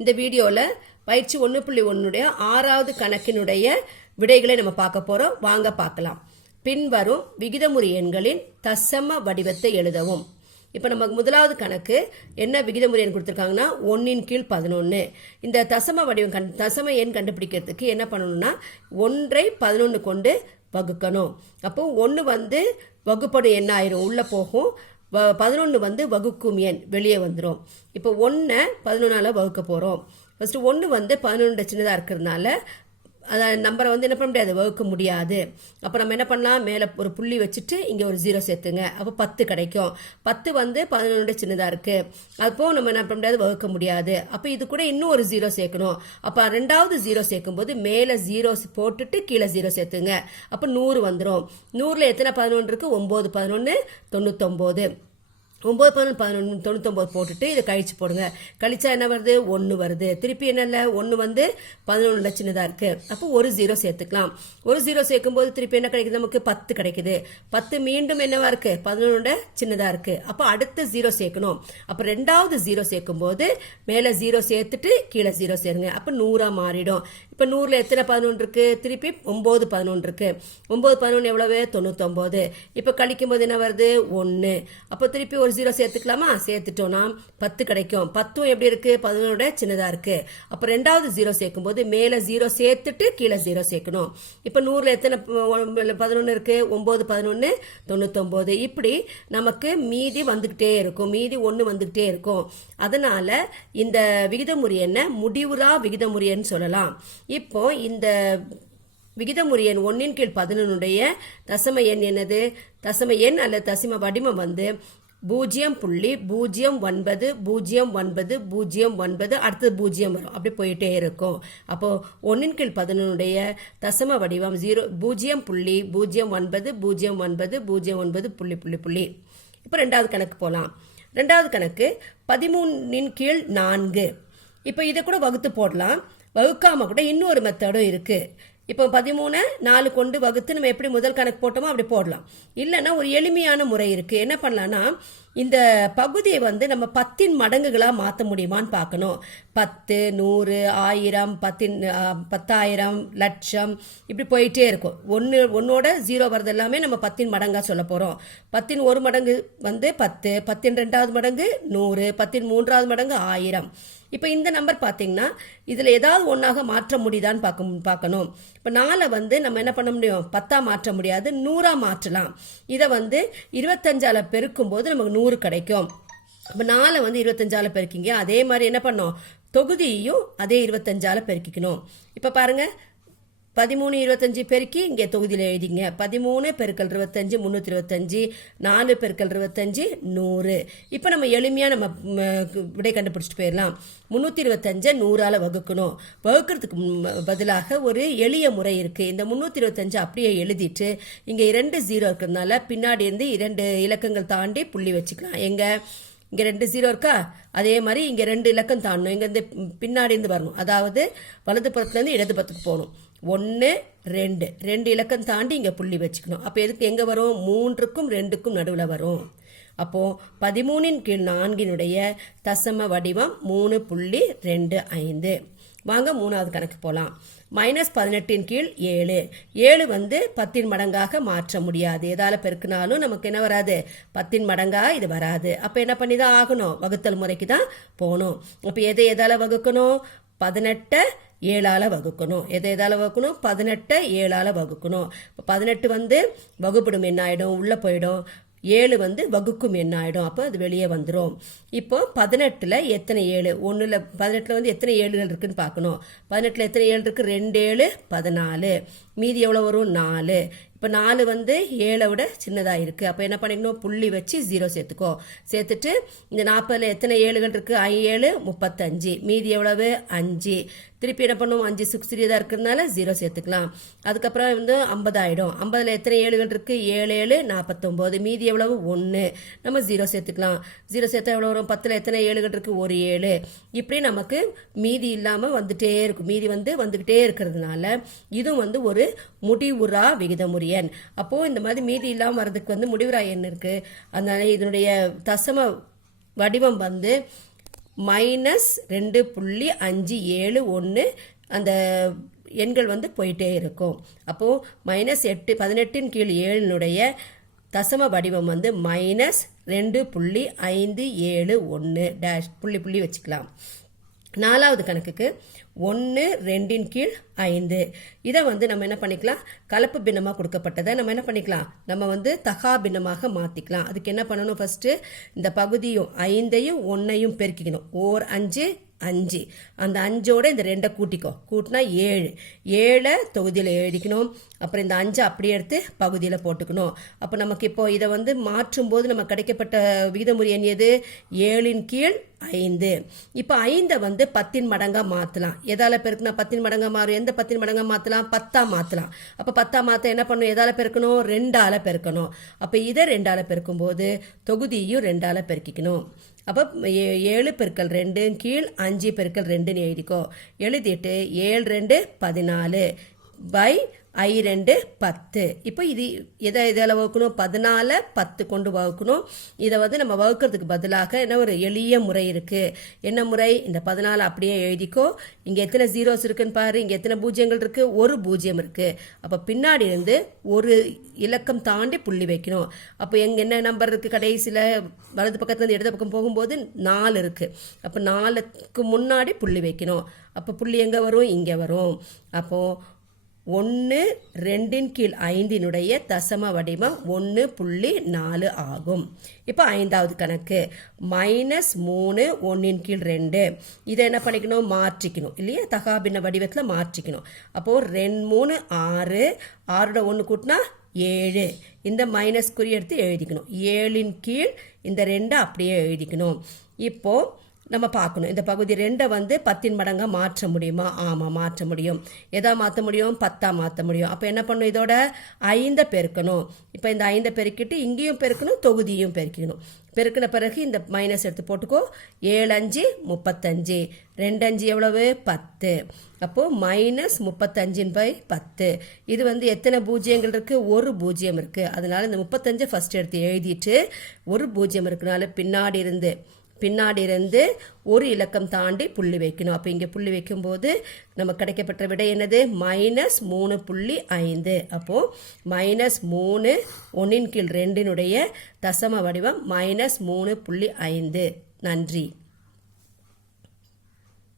இந்த வீடியோவில் பயிற்சி 1.1 ஆறாவது கணக்கினுடைய விடைகளை நம்ம பார்க்க போறோம். வாங்க பார்க்கலாம். பின்வரும் விகிதமுறு எண்களின் தசம வடிவத்தை எழுதவும். இப்போ நமக்கு முதலாவது கணக்கு என்ன விகிதமுறை எண் கொடுத்துருக்காங்கன்னா 1/11. இந்த தசம வடிவம் தசம எண் கண்டுபிடிக்கிறதுக்கு என்ன பண்ணணும்னா 1ஐ 11 கொண்டு வகுக்கணும். அப்போ 1 வகுப்படும் எண் ஆயிரும், உள்ள போகும். 11 வகுக்கும் எண் வெளியே வந்துடும். இப்போ 1 11ஆல வகுக்க போறோம். ஃபர்ஸ்ட் 1 11 சின்னதா இருக்கிறதுனால அதாவது நம்பரை என்ன பண்ண முடியாது, வகுக்க முடியாது. அப்போ நம்ம என்ன பண்ணலாம், மேலே ஒரு புள்ளி வச்சுட்டு இங்கே ஒரு 0 சேர்த்துங்க. அப்போ 10 கிடைக்கும். 10 11 சின்னதாக இருக்கு. அப்போ நம்ம என்ன பண்ண முடியாது, வகுக்க முடியாது. அப்போ இது கூட இன்னும் ஒரு 0 சேர்க்கணும். அப்போ ரெண்டாவது 0 சேர்க்கும்போது மேலே 0 போட்டுட்டு கீழே 0 சேர்த்துங்க. அப்போ 100 வந்துடும். 100ல் எத்தனை 11 இருக்கு? 9 11 99. 9 11 11 99 போட்டுட்டு இதை கழிச்சு போடுங்க. கழிச்சா என்ன வருது? 1 வருது. திருப்பி என்ன 1 11 சின்னதா இருக்கு. அப்போ ஒரு 0 சேர்த்துக்கலாம். ஒரு 0 சேர்க்கும் போது திருப்பி என்ன கிடைக்குது? நமக்கு 10 கிடைக்குது. 10 மீண்டும் என்னவா இருக்கு? 11 சின்னதா இருக்கு. அப்போ அடுத்த 0 சேர்க்கணும். அப்போ ரெண்டாவது 0 சேர்க்கும் போது மேல 0 சேர்த்துட்டு கீழே 0 சேருங்க. அப்போ 100 மாறிடும். இப்ப 100ல எத்தனை 11 இருக்கு? திருப்பி 9 11 இருக்கு. 9 11 எவ்வளவு? 99. இப்ப கழிக்கும் போது என்ன வருது? 1. அப்ப திருப்பி ஒரு 0 சேர்த்துக்கலாமா? சேர்த்துட்டோம்னா 10 கிடைக்கும். 10 எப்படி இருக்கு? 11 சின்னதா இருக்கு. அப்ப ரெண்டாவது 0 சேர்க்கும் போது மேல 0 சேர்த்துட்டு கீழே 0 சேர்க்கணும். இப்ப 100ல எத்தனை 11 இருக்கு? 9 11 99. இப்படி நமக்கு மீதி வந்துகிட்டே இருக்கும். மீதி 1 வந்துகிட்டே இருக்கும். அதனால இந்த விகிதமுறு எண்ணை முடிவுறா விகிதமுறு எண் சொல்லலாம். இப்போ இந்த விகிதமுறு எண் 1/11 தசம எண் என்னது? தசம எண் அல்லது தசம வடிவம் 0.090909 அடுத்தது 0 வரும். அப்படி போயிட்டே இருக்கும். அப்போ 1/11 தசம வடிவம் 0.090909. இப்போ ரெண்டாவது கணக்கு போலாம். ரெண்டாவது கணக்கு 13/4. இப்போ இதை கூட வகுத்து போடலாம். வகுக்காம கூட இன்னொரு மெத்தடும் இருக்கு. இப்போ 13 4 கொண்டு வகுத்து நம்ம எப்படி முதல் கணக்கு போட்டோமோ அப்படி போடலாம். இல்லைன்னா ஒரு எளிமையான முறை இருக்கு. என்ன பண்ணலாம்னா இந்த பகுதியை நம்ம 10 மடங்குகளா மாற்ற முடியுமான்னு பார்க்கணும். 10 100 1000 10,000 லட்சம் இப்படி போயிட்டே இருக்கும். ஒன்னோட 0 வரது எல்லாமே நம்ம 10 மடங்கா சொல்ல போறோம். 10 ஒரு மடங்கு 10, 10 ரெண்டாவது மடங்கு 100, 10 மூன்றாவது மடங்கு 1000. இப்ப இந்த நம்பர் பாத்தீங்கன்னா இதுல ஏதாவது ஒன்னாக மாற்ற முடியுதான்னு பார்க்கணும். இப்ப 4 நம்ம என்ன பண்ண முடியும்? 10 மாற்ற முடியாது, 100 மாற்றலாம். இதை 25ஆல பெருக்கும் போது நமக்கு 100 கிடைக்கும். இப்ப 4 25ஆல பெருக்கிங்க. அதே மாதிரி என்ன பண்ணோம்? தொகுதியையும் அதே 25ஆல பெருக்கிக்கணும். இப்ப பாருங்க, 13 25 பெருக்கி இங்கே தொகுதியில் எழுதிங்க. 13 பெருக்கல் 25 325, 4 பெருக்கல் 25 100. இப்போ நம்ம எளிமையா நம்ம விடை கண்டுபிடிச்சிட்டு போயிடலாம். 325 100ஆல வகுக்கணும். வகுக்கிறதுக்கு பதிலாக ஒரு எளிய முறை இருக்கு. இந்த 325 அப்படியே எழுதிட்டு இங்க 2 0 இருக்கிறதுனால பின்னாடி இருந்து 2 இலக்கங்கள் தாண்டி புள்ளி வச்சுக்கலாம். எங்க இங்க 2 0 இருக்கா? அதே மாதிரி இங்க 2 இலக்கம் தாண்டணும். இங்க இருந்து பின்னாடி இருந்து வரணும். அதாவது வலது புறத்துல இருந்து இடது புறத்துக்கு போகணும். 1 2 இலக்கம் தாண்டி இங்க புள்ளி வச்சுக்கணும். அப்ப எதுக்கு எங்க வரும்? 3க்கும் 2க்கும் நடுவுல வரும். அப்போ 13/4 தசம வடிவம் 3.25. வாங்க மூணாவது கணக்கு போலாம். -18/7. 7 10 மடங்காக மாற்ற முடியாது. எதால பெருக்கினாலும் நமக்கு என்ன வராது? 10 மடங்கா இது வராது. அப்ப என்ன பண்ணிதான் ஆகணும்? வகுத்தல் முறைக்கு தான் போகணும். அப்ப எதால வகுக்கணும்? 18 7ஆல வகுக்கணும். எதால வகுக்கணும்? 18 7ஆல வகுக்கணும். 18 வகுப்படும் என்ன ஆயிடும்? உள்ள போயிடும். 7 வகுக்கும் என்ன ஆயிடும்? அப்போ அது வெளியே வந்துடும். இப்போ 18ல எத்தனை 7? 18ல எத்தனை 7கள் இருக்குன்னு பார்க்கணும். 18ல எத்தனை 7 இருக்கு? 2 7 14. மீதி எவ்வளவு வரும்? 4. இப்போ 4 7 விட சின்னதா இருக்கு. அப்போ என்ன பண்ணிக்கணும்? புள்ளி வச்சு 0 சேர்த்துக்கோ. சேர்த்துட்டு இந்த 40ல எத்தனை 7கள் இருக்கு? 7 35. மீதி எவ்வளவு? 5. திருப்பி என்ன பண்ணுவோம்? 5 6 இருக்கிறதுனால 0 சேர்த்துக்கலாம். அதுக்கப்புறம் 50 ஆயிடும். 50ல எத்தனை 7கள் இருக்கு? 7 7 49. மீதி எவ்வளவு? 1. நம்ம 0 சேர்த்துக்கலாம். 0 சேர்த்தா எவ்வளவு வரும்? 10ல எத்தனை 7கள் இருக்கு? ஒரு 7. இப்படி நமக்கு மீதி இல்லாம வந்துட்டே இருக்கும். மீதி வந்துகிட்டே இருக்கிறதுனால இதுவும் ஒரு முடிவுறா விகிதமுறு எண். அப்போ இந்த மாதிரி மீதி இல்லாம வர்றதுக்கு முடிவுறா எண் இருக்கு. அதனால இதனுடைய தசம வடிவம் -2.571 அந்த எண்கள் வந்து போயிட்டே இருக்கும். அப்போது -8 18 கீழ் 7னுடைய தசம வடிவம் வந்து -2.571 டேஷ் புள்ளி வச்சுக்கலாம். 4வது கணக்குக்கு 1 2 கீழ் 5 இதை வந்து நம்ம என்ன பண்ணிக்கலாம், கலப்பு பின்னமாக கொடுக்கப்பட்டதை நம்ம என்ன பண்ணிக்கலாம், நம்ம வந்து தகா பின்னமாக மாற்றிக்கலாம். அதுக்கு என்ன பண்ணணும், ஃபஸ்ட்டு இந்த பகுதியும் 5ஐயும் 1ஐயும் பெருக்கிக்கணும். 5 5 அந்த 5ஓட இந்த 2 கூட்டினா 7 தொகுதியில் எழுதிக்கணும். அப்புறம் இந்த 5 அப்படியே எடுத்து பகுதியில் போட்டுக்கணும். அப்போ நமக்கு இப்போ இதை வந்து மாற்றும் போது நம்ம கிடைக்கப்பட்ட விகிதமுறை எண் எது, 7 கீழ் 5. இப்போ 5 வந்து 10 மடங்கா மாற்றலாம். எதால பெருக்குனா 10 மடங்கா மாறும், எந்த 10 மடங்கா மாற்றலாம், 10ஆ மாற்றலாம். அப்போ 10ஆ மாற்ற என்ன பண்ணணும், எதால பெருக்கணும், 2ஆல பெருக்கணும். அப்போ இதை 2ஆல பெருக்கும் போது தொகுதியும் 2ஆல பெருக்கிக்கணும். அப்போ 7 பெருக்கல் 2 கீழ் 5 பெருக்கல் 2ன்னு எழுதிக்கோ. எழுதிட்டு 7 2 14 பை I2 10. இப்போ இது இதில் வகுக்கணும், 14 10 கொண்டு வகுக்கணும். இதை வந்து நம்ம வகுக்கிறதுக்கு பதிலாக என்ன ஒரு எளிய முறை இருக்குது. என்ன முறை, இந்த 14 அப்படியே எழுதிக்கோ. இங்கே எத்தனை ஜீரோஸ் இருக்குன்னு பாரு, இங்கே எத்தனை பூஜ்ஜியங்கள் இருக்குது, ஒரு பூஜ்ஜியம் இருக்குது. அப்போ பின்னாடி இருந்து ஒரு இலக்கம் தாண்டி புள்ளி வைக்கணும். அப்போ என்ன நம்பர் இருக்குது, கடைசியில் வலது பக்கத்துலேருந்து இடது பக்கம் போகும்போது 4 இருக்குது. அப்போ 4க்கு முன்னாடி புள்ளி வைக்கணும். அப்போ புள்ளி எங்கே வரும், இங்கே வரும். அப்போது 1 2 கீழ் 5னுடைய தசம வடிவம் 1.4 ஆகும். இப்போ 5வது கணக்கு -3 1 கீழ் 2 இதை என்ன பண்ணிக்கணும், மாற்றிக்கணும் இல்லையா, தகாபின்ன வடிவத்தில் மாற்றிக்கணும். அப்போது 2 3 6 6ஓட 1 கூட்டினா 7. இந்த மைனஸ் குறி எடுத்து எழுதிக்கணும். 7 கீழ் இந்த 2 அப்படியே எழுதிக்கணும். இப்போது நம்ம பார்க்கணும், இந்த பகுதி 2 வந்து 10 மடங்கா மாற்ற முடியுமா, ஆமாம் மாற்ற முடியும். எதா மாற்ற முடியும், 10ஆ மாற்ற முடியும். அப்போ என்ன பண்ணணும், இதோட 5 பெருக்கணும். இப்போ இந்த 5 பெருக்கிட்டு இங்கேயும் பெருக்கணும், தொகுதியும் பெருக்கணும். பெருக்கின பிறகு இந்த மைனஸ் எடுத்து போட்டுக்கோ. 7 5 35 2 5 எவ்வளவு, 10. அப்போது -35/10. இது வந்து எத்தனை பூஜ்ஜியங்கள் இருக்குது, ஒரு பூஜ்ஜியம் இருக்குது. அதனால இந்த 35 ஃபஸ்ட் எடுத்து எழுதிட்டு ஒரு பூஜ்ஜியம் இருக்குனால பின்னாடி இருந்து ஒரு இலக்கம் தாண்டி புள்ளி வைக்கணும். அப்போ இங்கே புள்ளி வைக்கும்போது நமக்கு கிடைக்கப்பட்ட விடை என்னது, -3.5. அப்போது -3 1 கீழ் 2னுடைய தசம வடிவம் -3.5. நன்றி.